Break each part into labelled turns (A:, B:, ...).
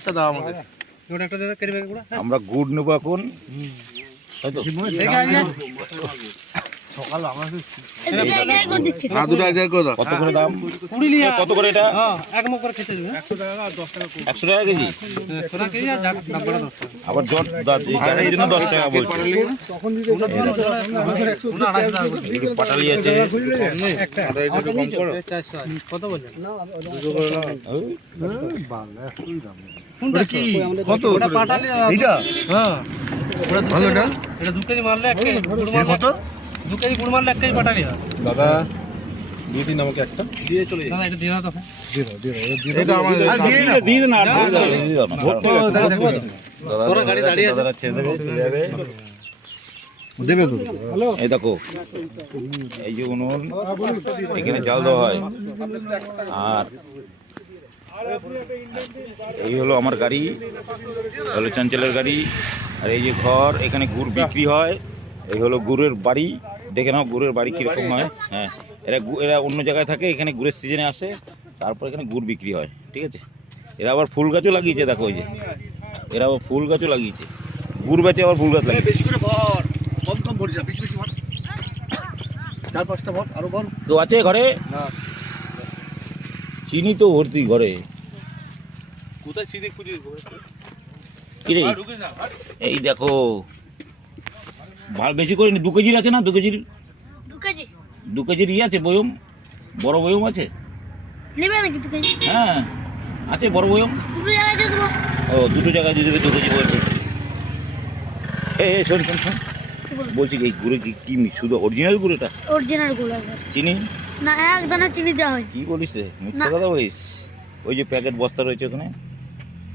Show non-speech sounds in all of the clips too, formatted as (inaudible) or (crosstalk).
A: একটা দাও আমাকে
B: ওটা একটা দেবে কেরি ব্যাগে গুড়া
C: আমরা গুড় নেব এখন। তাই তো
B: দেখে আগে
A: হ্যাঁ
C: কত করে দাম?
B: কুড়ি লিয়া
C: কত করে এটা?
B: হ্যাঁ এক মুখ করে খেতে দেবে।
C: একশো টাকা কেজি?
B: তোরা কেজি আর ডাব- ডাব্বাটা দশ টাকা।
C: আবার জট এই জন্য দশ টাকা বলছে।
B: টাকা
C: পাটালি আছে।
B: কত বলছেন
A: কি? কত?
B: পাটালি দাদা। হ্যাঁ। কেজি-
A: এটা?
B: এটা দু কেজি মারলে এক কেজি।
A: কত?
B: দু কেজি গুড় মারলে এক কেজি পাটালি হয়
D: দাদা দিয়ে দিন আমাকে একটা।
B: দাদা এটা দিয়ে দাও তখন
A: এটা
C: দিয়ে দাও, দিয়ে না। দাদা,
B: গাড়ি দাঁড়িয়ে আছে।
C: দাদারা ছেড়ে দেবে, চলে যাবে।
A: দেবে। তো।
C: এই দেখো এই যে উনুন এখানে জাল দেওয়া হয়। আর এই হলো আমার গাড়ি হলো চঞ্চলের গাড়ি আর এই যে ঘর এখানে গুড় বিক্রি হয়। এই হলো গুড়ের বাড়ি। দেখে নাও গুড়ের বাড়ি কীরকম হয়। হ্যাঁ এরা গু- এরা অন্য জায়গায় থাকে এখানে গুড়ের সিজনে আসে তারপর এখানে গুড় বিক্রি হয় ঠিক আছে? এরা আবার ফুল গাছও লাগিয়েছে দেখো ওই যে। এরা আবার ফুল গাছও লাগিয়েছে। গুড় বেচে আবার ফুল গাছ লাগিয়েছে।
A: বেশি করে ভর কম কম ভরিস না, বেশি বেশি ভর। চার পাঁচটা ভর আরও ভর।
C: কেউ আছে ঘরে?
A: না।
C: চিনি তো ভর্তি ঘরে।
B: কোথায় চিনি খুঁজি
C: কিরে? এই দেখো। বেশি করে নি দু কেজির আছে না? দু কেজির?
E: দু কেজি।
C: দু কেজির ই আছে বয়ম? বড় বয়ম আছে?
E: নেবে নাকি দু কেজি?
C: হ্যাঁ আছে বড় বয়ম।
E: দুটো জায়গায় দিয়ে দেবো।
C: ও দুটো জায়গায় দিয়ে দেবে দু কেজি বলছে। এ এ, শোন শোন শোন। বলছি এই গুড়ে কি কি শুধু অরিজিনাল
E: গুড়টা? অরিজিনালগুলো
C: চিনি?
E: না এক দানা চিনি দেওয়া হয়।
C: কি বলিস রে? মিথ্যা। কথা বলিস? ওই যে প্যাকেট বস্তা রয়েছে ওখানে?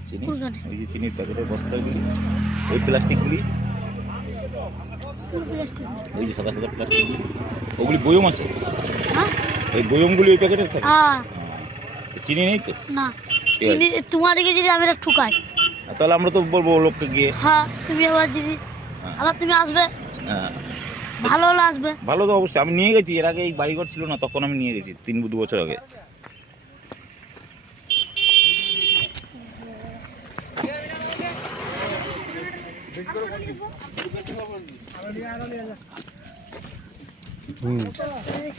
C: চিনি? ওই যে চিনির প্যাকেটের বস্তাগুলি ওই প্লাস্টিকগুলি। ওই যে সাদা সাদা প্লাস্টিকগুলি ওগুলি বয়ম আছে?
E: হ্যাঁ?
C: ওই বয়মগুলি ওই প্যাকেটে থাকে?
E: হ্যাঁ।
C: চিনি নেই তো?
E: না। চিনি তোমাদেরকে যদি আমি এটা ঠুকাই
C: তাহলে আমরা তো বলব লোককে গিয়ে।
E: হ্যাঁ তুমি আবার যদি
C: হ্যাঁ।
E: আবার তুমি আসবে।
C: হ্যাঁ।
E: ভালো হলে আসবে।
C: ভালো তো অবশ্যই। আমি নিয়ে গেছি। এর আগে এই বাড়িঘর ছিল না তখন আমি নিয়ে গেছি তিন দু বছর আগে।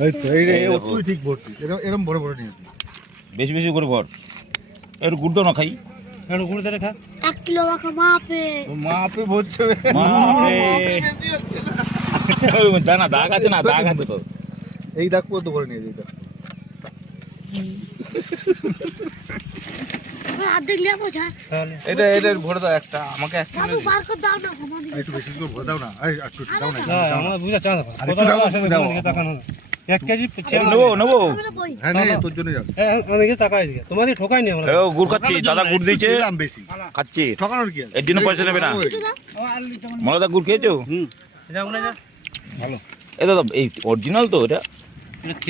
A: এই তো এই রে
C: এই
A: ও
C: দেখো।
A: তুই ঠিক ভর্তি। এরকম এরকম বড় বড় নিয়ে
C: বেশি বেশি করে ভর। একটু গুড় না খাই।
B: গুড় ধরে খা।
E: এক কিলো মাখা মাপে।
A: ও মা আপে ভরছে (laughs)
C: দানা দাগ আছে না দাগ আছে তো।
A: এই ডাক পর্যন্ত ভরে নিয়ে যাই
E: তুমি হাত দেখলে বোঝা
B: তাহলে
D: এটা এটা ভরে দাও একটা আমাকে একটা
E: দাদু বার করে দাও না
A: একটু বেশি করে ভরে দাও না। এই একটু দাও না
B: না। বুঝা চান্স আছে
A: আরে
B: কত
A: একটু
B: টাকা
A: দাও,
B: আসে
A: তুমি দাও।
B: দিকে তাকানো না। এক কেজি
C: নেব নেব।
A: হ্যাঁ নে তোর জন্য যাবে
B: আমাকে টাকা এদিকে তোমাদের ঠকাই নি আমরা।
C: ও গুড় খাচ্ছি দাদা গুড় দিয়েছে।
A: দাম বেশি।
C: খাচ্ছি।
A: ঠকানোর কি
C: এর জন্য পয়সা নেবে না। গুড় খেয়েছো?
B: যা
C: এ দাদা এই অরিজিনাল তো এটা?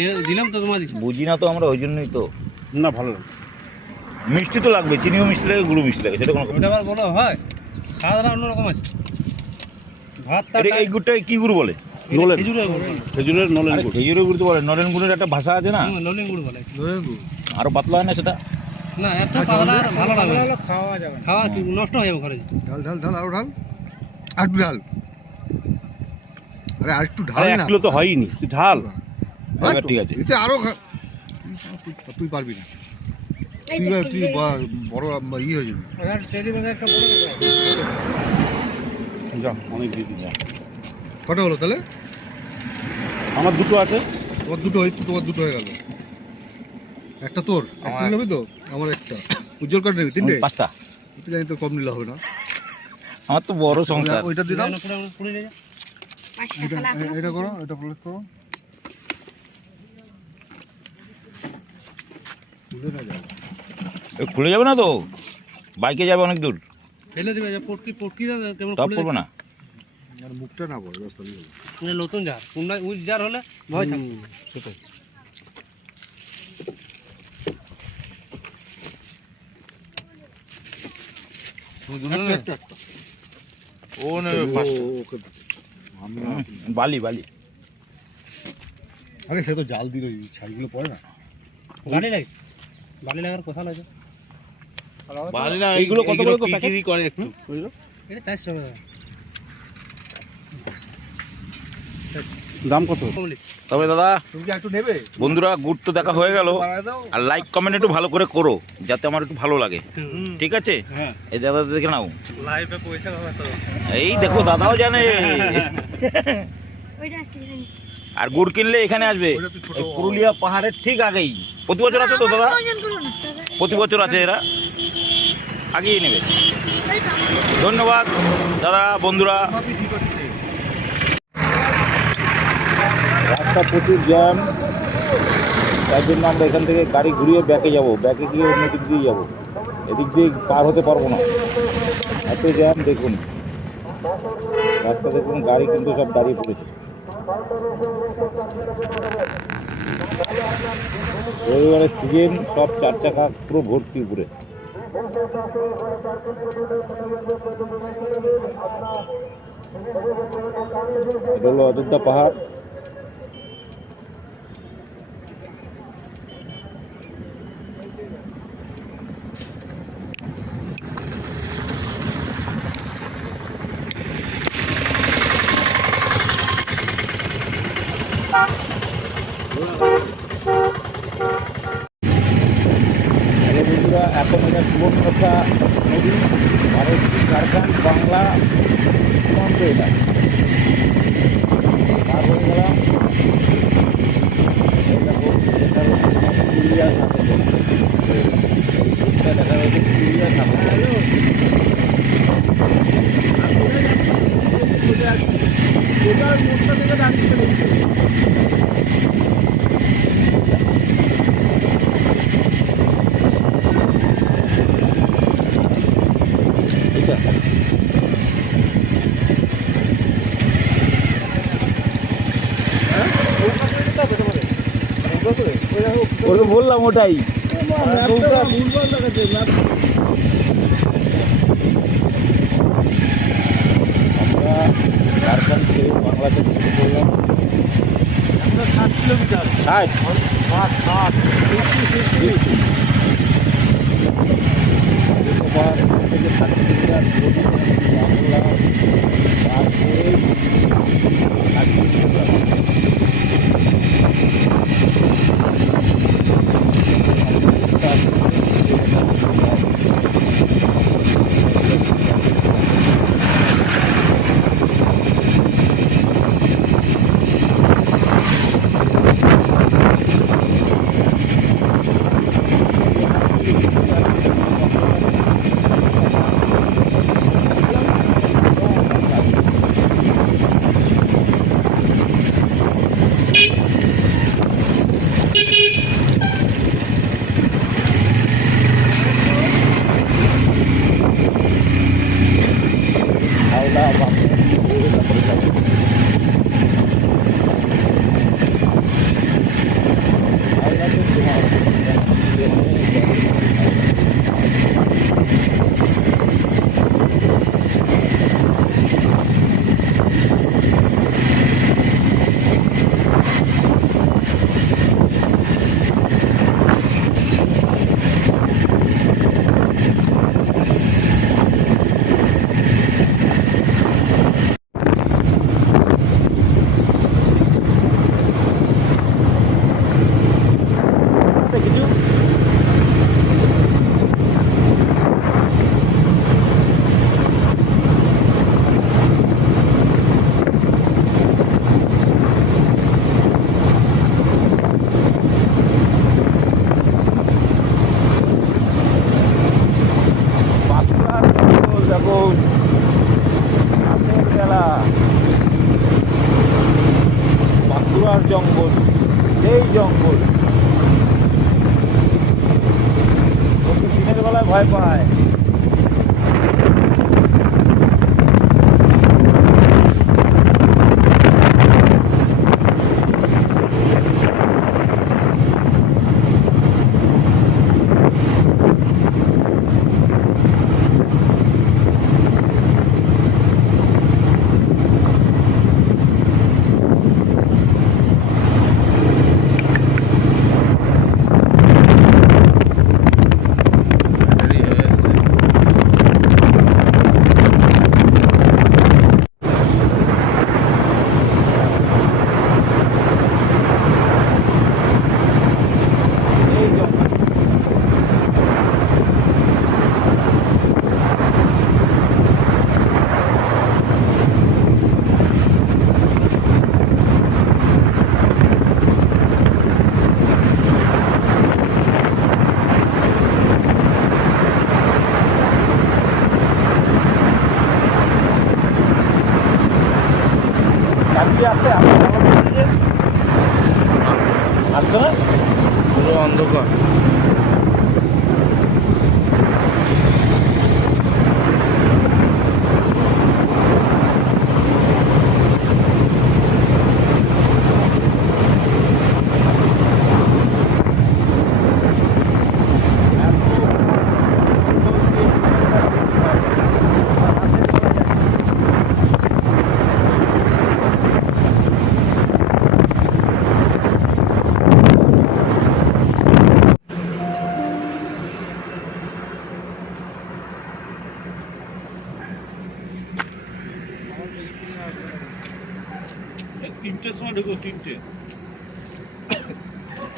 B: এটা দিলাম তো তোমাদের
C: বুঝি না তো আমরা ওই জন্যই তো।
B: না ভালো
C: মিষ্টি তো লাগবে চিনিও মিষ্টি লাগে গুঁড়ো মিষ্টি লাগে সেটা কোনো কথা
B: ওটা আবার বলো হয়? খাওয়া অন্যরকম আছে? ভাত
C: এই গুড়টা কি গুড় বলে?
B: খেজুরের
C: খেজুরের নলেন গুড়। খেজুরের গুড় তো বলে নলেন গুড়ের একটা ভাষা আছে না?
B: নলেন গুড় বলে।
A: নরেন্দ্র
C: আরও পাতলা হয় না সেটা?
B: না এত পাতলা আর ভালো লাগে না। খাওয়া কি নষ্ট হয়ে যাবে ঘরে।
A: ঢাল ঢাল ঢাল আরও ঢাল। আর একটু ঢাল। আরে আর একটু ঢাল না।
C: কিলো তো হয়নি তুই ঢাল।
A: হ্যাঁ
C: ঠিক আছে।
A: এতে আরও তুই- পারবি না। তুই
E: যে
A: তুই বা- বড় ই হয়ে যাবি।
C: যা অনেক দিয়ে দিই
A: কটা হলো তাহলে?
C: আমার দুটো আছে।
A: তোমার দুটো হয়ে তোমার দুটো হয়ে গেল। একটা তোর একটা নেবি তো? আমার একটা। উজ্জ্বল কার্ড নেবি তিনটে?
C: পাঁচটা।
A: তুই জানি তো কম নিলে হবে না।
C: আমার তো বড় সংসার।
A: ওইটা দিয়ে দাও। এটা করো এটা প্লেট করো। ভুলে না
C: এ খুলে যাবে না তো? বাইকে যাবে অনেক দূর।
B: ফেলে দিবে পটকি পটকি কেমন
C: টপ করবে না?
A: আর মুখটা না পড়ে।
B: নতুন জার কোনটা উইচ জার হলে ভয় থাকবে
A: সেটাই।
D: ও
C: বালি বালি।
A: আরে সে তো জাল দিল ছাইগুলো পড়ে না।
B: গাড়ি লাগে। গাড়ি লাগার কথা লাগে।
D: ভালো না
C: এইগুলো কত করে গো
D: বিক্রি করে একটু
B: এটা চারশো টাকা।
F: দাম কত?
C: তবে দাদা
A: তুমি কি একটু নেবে?
C: বন্ধুরা গুড় তো দেখা হয়ে গেল। আর লাইক কমেন্ট একটু ভালো করে করো যাতে আমার একটু ভালো লাগে। ঠিক আছে?
F: হ্যাঁ।
C: এই দাদা দেখে নাও।
B: লাইভে পয়সা খাওয়া তো।
C: এই দেখো দাদাও জানে। (laughs)
E: ওইটা কি জানি?
C: আর গুড় কিনলে এখানে আসবে। পুরুলিয়া পাহাড়ের ঠিক আগেই। প্রতি বছর আছে তো দাদা? প্রতি বছর আছে এরা? আগিয়ে নেবে। ধন্যবাদ দাদা বন্ধুরা। রাস্তা প্রচুর জ্যাম। তাই জন্য আমরা এখান থেকে গাড়ি ঘুরিয়ে ব্যাকে যাব। ব্যাকে গিয়ে অন্য দিক দিয়ে যাব। এদিক দিয়ে পার হতে পারব না। এত জ্যাম দেখুন। রাস্তা দেখুন গাড়ি কিন্তু সব দাঁড়িয়ে পড়েছে। রবিবারের সিজন সব চার চাকা পুরো ভর্তি উপরে। এটা হলো অযোধ্যা পাহাড়। এখন এটা সুবর্ণরেখা নদী ভারত ঝাড়খণ্ড বাংলা সীমান্ত এটা পার হয়ে দেখো, পুরুলিয়ার সাথে এটা দেখা যাচ্ছে সাথে এটা ওটা বললাম ওটাই। ষাট। ষাট ষাট কিলোমিটার বাংলা তারপরে ষাট কিলোমিটার
D: 拜拜。
C: তিনটের সময় ঢুকো তিনটে।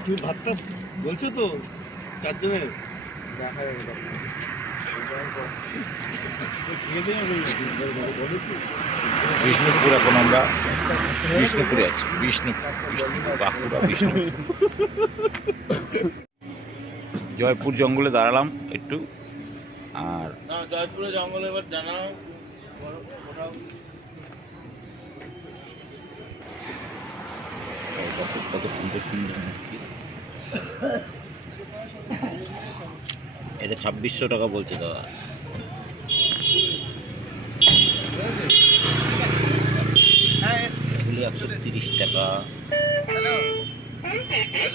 C: তুই ভাতটা
A: বলছো তো চারজনে দেখা
C: বিষ্ণুপুর এখন আমরা বিষ্ণুপুরে আছি। বিষ্ণু বিষ্ণুপুর বাঁকুড়া বিষ্ণুপুর জয়পুর জঙ্গলে দাঁড়ালাম একটু আর
D: জয়পুরে জঙ্গলে এবার জানাও।
C: কত সুন্দর সুন্দর এটা ছাব্বিশশো টাকা বলছে দাদা। একশো তিরিশ টাকা। হোটেল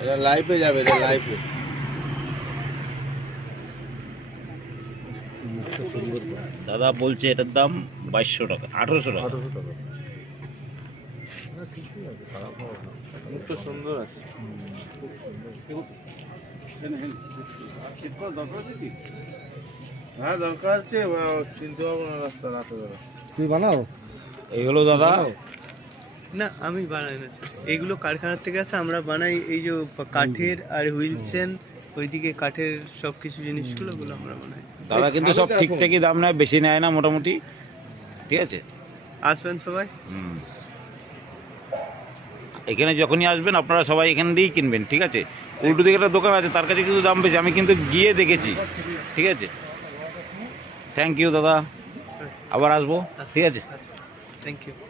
G: এটা
D: লাইফে যাবে এটা লাইফে
C: দাদা বলছে এটার দাম বাইশশো টাকা আঠারোশো টাকা।
D: মুখটা সুন্দর আছে। হ্যাঁ দরকার আছে চিনতে পারব না রাস্তা রাতে বেলা।
A: তুই বানাও?
C: এই হলো দাদা।
G: না আমি বানাই না এগুলো কারখানার থেকে আসে আমরা বানাই এই যে কাঠের আর হুইল চেন ওইদিকে কাঠের সব কিছু জিনিসগুলো ওগুলো আমরা বানাই।
C: দাদা কিন্তু সব ঠিকঠাকই দাম নেয় বেশি নেয় না মোটামুটি। ঠিক আছে?
G: আসবেন সবাই?
C: হুম। এখানে যখনই আসবেন আপনারা সবাই এখান দিয়েই কিনবেন ঠিক আছে? উল্টো দিকে একটা দোকান আছে তার কাছে কিন্তু দাম বেশি আমি কিন্তু গিয়ে দেখেছি ঠিক আছে? থ্যাংক ইউ দাদা। আবার আসব ঠিক আছে?
G: Thank you